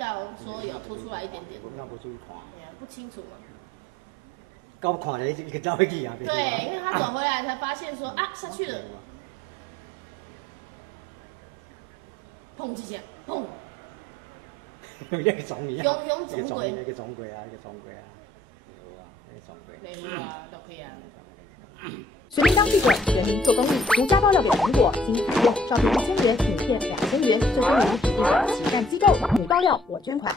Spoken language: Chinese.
到说有凸出来一点点。我无注意看。不清楚嘛。刚看了一个走回去啊。对，因为他走回来才发现说啊下去了，砰几下，砰。一个撞伊啊。用撞过。一个撞过啊，一个撞过啊。有啊，一个撞过。有啊，都可以啊。全民当记者，全民做公益，独家爆料表成果，经采用，照片1000元，影片2000元，最终由指定的慈善机构，你爆料我捐款。